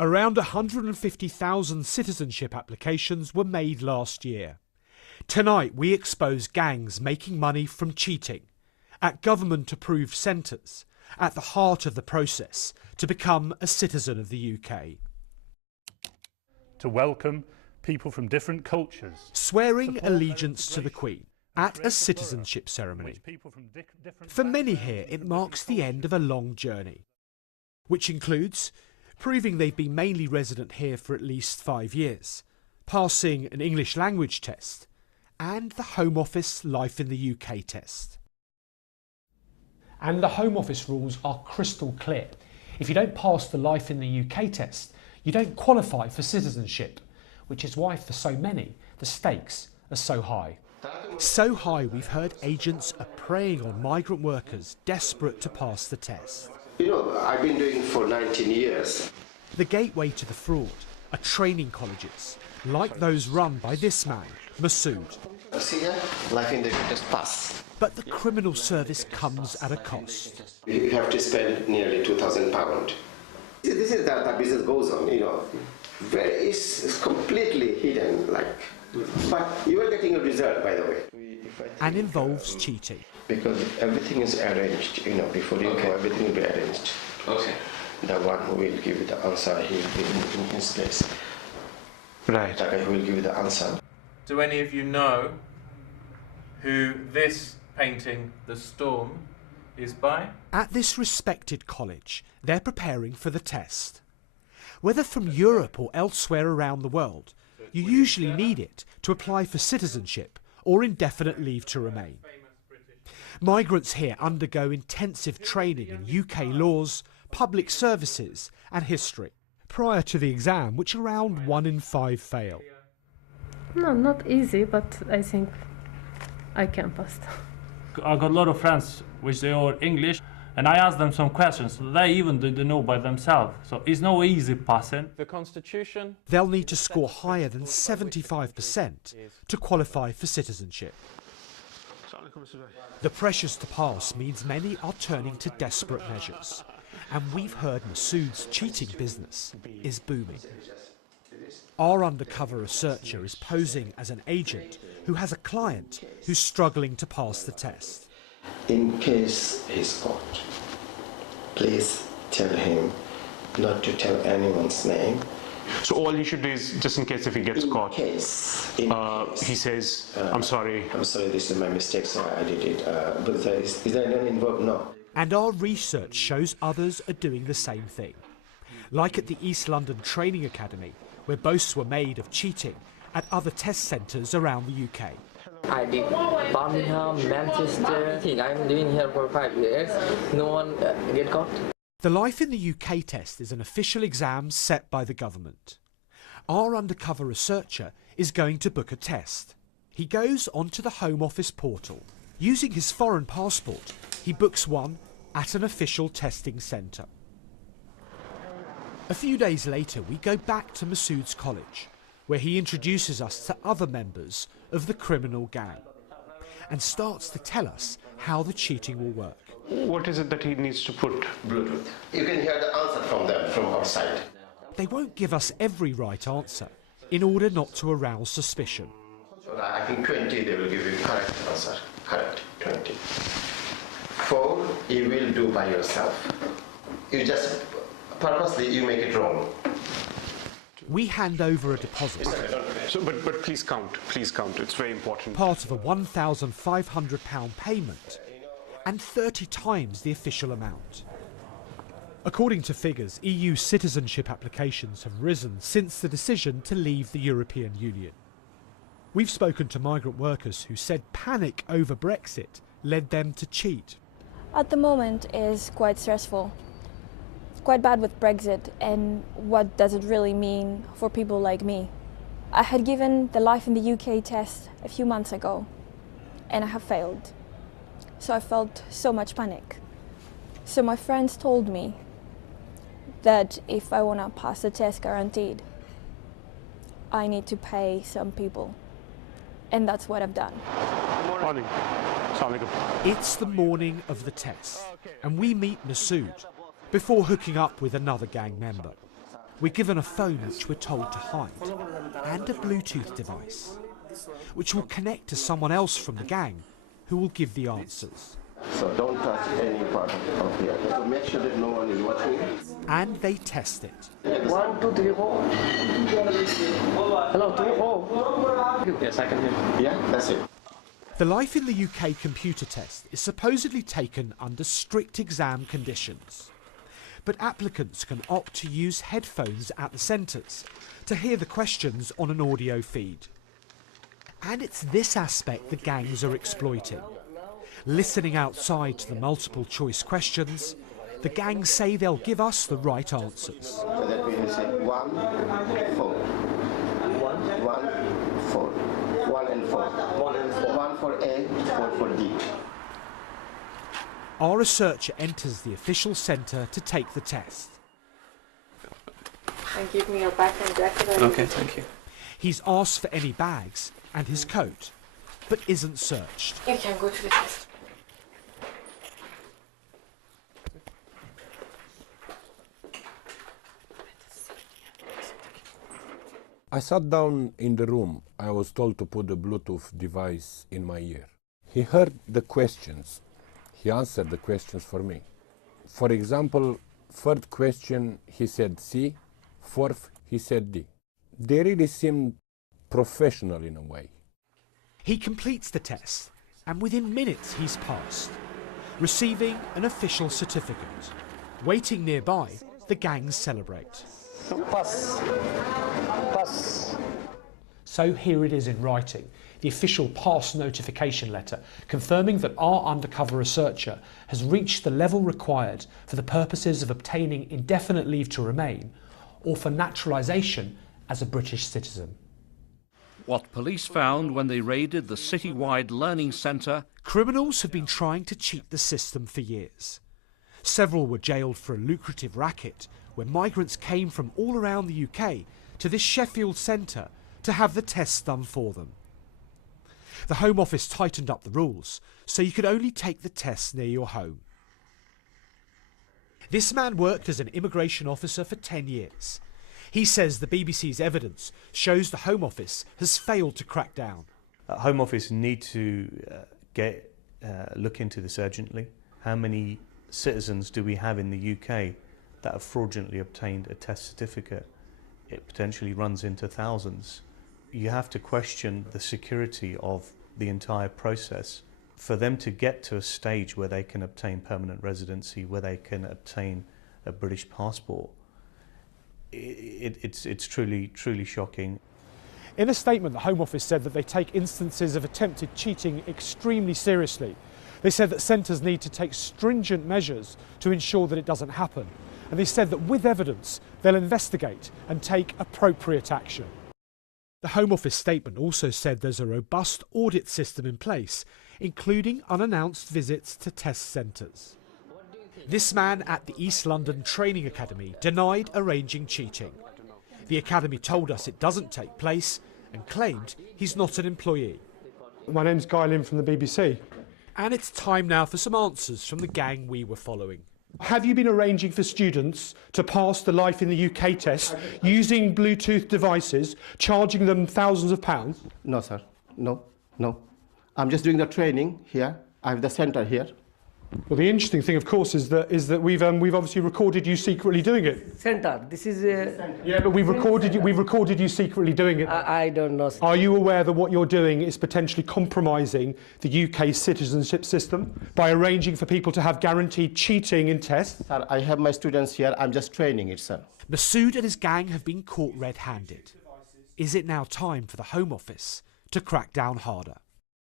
Around 150,000 citizenship applications were made last year. Tonight we expose gangs making money from cheating at government-approved centres, at the heart of the process to become a citizen of the UK. To welcome people from different cultures. Swearing allegiance to the Queen at a citizenship ceremony. For many here, it marks the end of a long journey, which includes proving they've been mainly resident here for at least 5 years, passing an English language test, and the Home Office Life in the UK test. And the Home Office rules are crystal clear. If you don't pass the Life in the UK test, you don't qualify for citizenship, which is why for so many, the stakes are so high. So high we've heard agents are preying on migrant workers desperate to pass the test. You know, I've been doing it for 19 years. The gateway to the fraud are training colleges, like those run by this man, Masood. See here, Life in the UK test pass. But the criminal service comes at a cost. You have to spend nearly £2,000. This is that business goes on, you know. It's completely hidden, but you are getting a result, by the way. And involves cheating. Because everything is arranged, you know, before you go, everything will be arranged. Okay. The one who will give you the answer, he will be in his place. Right. The guy who will give you the answer. Do any of you know who this painting, The Storm, is by? At this respected college, they're preparing for the test. Whether from Europe or elsewhere around the world, you usually need it to apply for citizenship or indefinite leave to remain. Migrants here undergo intensive training in UK laws, public services and history prior to the exam, which around 1 in 5 fail. No, not easy, but I think I can pass. I got a lot of friends which they are English, and I asked them some questions. They even didn't know by themselves, so it's no easy passing. The Constitution. They'll need to score higher than 75% to qualify for citizenship. The pressures to pass means many are turning to desperate measures, and we've heard Masood's cheating business is booming. Our undercover researcher is posing as an agent who has a client who's struggling to pass the test. In case he's caught, please tell him not to tell anyone's name. So all he should do is, just in case if he gets caught, he says, I'm sorry. I'm sorry, this is my mistake, so I did it. But is there anyone involved? No. And our research shows others are doing the same thing. Like at the East London Training Academy, where boasts were made of cheating at other test centres around the UK. I did Birmingham, Manchester. I think I'm living here for 5 years. No one get caught. The Life in the UK test is an official exam set by the government. Our undercover researcher is going to book a test. He goes onto the Home Office portal. Using his foreign passport, he books one at an official testing centre. A few days later, we go back to Masood's college, where he introduces us to other members of the criminal gang and starts to tell us how the cheating will work. What is it that he needs to put? Bluetooth. You can hear the answer from them, from outside. They won't give us every right answer in order not to arouse suspicion. So I think 20 they will give you correct answer. Correct, 20. 4 you will do by yourself. You just purposely you make it wrong. We hand over a deposit. So, but please count, it's very important. Part of a £1,500 payment and 30 times the official amount. According to figures, EU citizenship applications have risen since the decision to leave the European Union. We've spoken to migrant workers who said panic over Brexit led them to cheat. At the moment is quite stressful. It's quite bad with Brexit, and what does it really mean for people like me? I had given the Life in the UK test a few months ago, and I have failed. So I felt so much panic. So my friends told me that if I want to pass the test guaranteed, I need to pay some people. And that's what I've done. Morning. It's the morning of the test, and we meet Masood before hooking up with another gang member. We're given a phone which we're told to hide, and a Bluetooth device, which will connect to someone else from the gang, who will give the answers. So don't touch any part of here. So make sure that no one is watching. And they test it. 1, 2, 3, 4. Hello, 3, 4. Yes, I can hear you. Yeah, that's it. The Life in the UK computer test is supposedly taken under strict exam conditions. But applicants can opt to use headphones at the centres to hear the questions on an audio feed. And it's this aspect the gangs are exploiting. Listening outside to the multiple choice questions, the gangs say they'll give us the right answers. So that means 1, 4. 1, 4. 1 and 4. 1 and 4. 1 for A, 4 for D. Our researcher enters the official centre to take the test. And give me your bag and jacket. Okay, thank you. He's asked for any bags and his coat, but isn't searched. You can go to the test. I sat down in the room. I was told to put a Bluetooth device in my ear. He heard the questions. He answered the questions for me. For example, third question, he said C. Fourth, he said D. They really seemed professional in a way. He completes the test, and within minutes he's passed, receiving an official certificate. Waiting nearby, the gangs celebrate. Pass. Pass. So here it is in writing, the official pass notification letter confirming that our undercover researcher has reached the level required for the purposes of obtaining indefinite leave to remain or for naturalisation as a British citizen. What police found when they raided the citywide learning centre. Criminals have been trying to cheat the system for years. Several were jailed for a lucrative racket where migrants came from all around the UK to this Sheffield centre to have the tests done for them. The Home Office tightened up the rules so you could only take the tests near your home. This man worked as an immigration officer for 10 years. He says the BBC's evidence shows the Home Office has failed to crack down. Home Office need to look into this urgently. How many citizens do we have in the UK that have fraudulently obtained a test certificate? It potentially runs into thousands. You have to question the security of the entire process. For them to get to a stage where they can obtain permanent residency, where they can obtain a British passport, it's truly shocking. In a statement, the Home Office said that they take instances of attempted cheating extremely seriously. They said that centres need to take stringent measures to ensure that it doesn't happen. And they said that with evidence, they'll investigate and take appropriate action. The Home Office statement also said there's a robust audit system in place, including unannounced visits to test centres. This man at the East London Training Academy denied arranging cheating. The academy told us it doesn't take place and claimed he's not an employee. My name's Guy Lynn from the BBC. And it's time now for some answers from the gang we were following. Have you been arranging for students to pass the Life in the UK test using Bluetooth devices, charging them thousands of pounds? No, sir. No. I'm just doing the training here. I have the centre here. Well, the interesting thing, of course, is that we've obviously recorded you secretly doing it. Center. This is. Yeah, but we've recorded you secretly doing it. I don't know. Are you aware that what you're doing is potentially compromising the UK citizenship system by arranging for people to have guaranteed cheating in tests? Sir, I have my students here. I'm just training it, sir. Masood and his gang have been caught red-handed. Is it now time for the Home Office to crack down harder?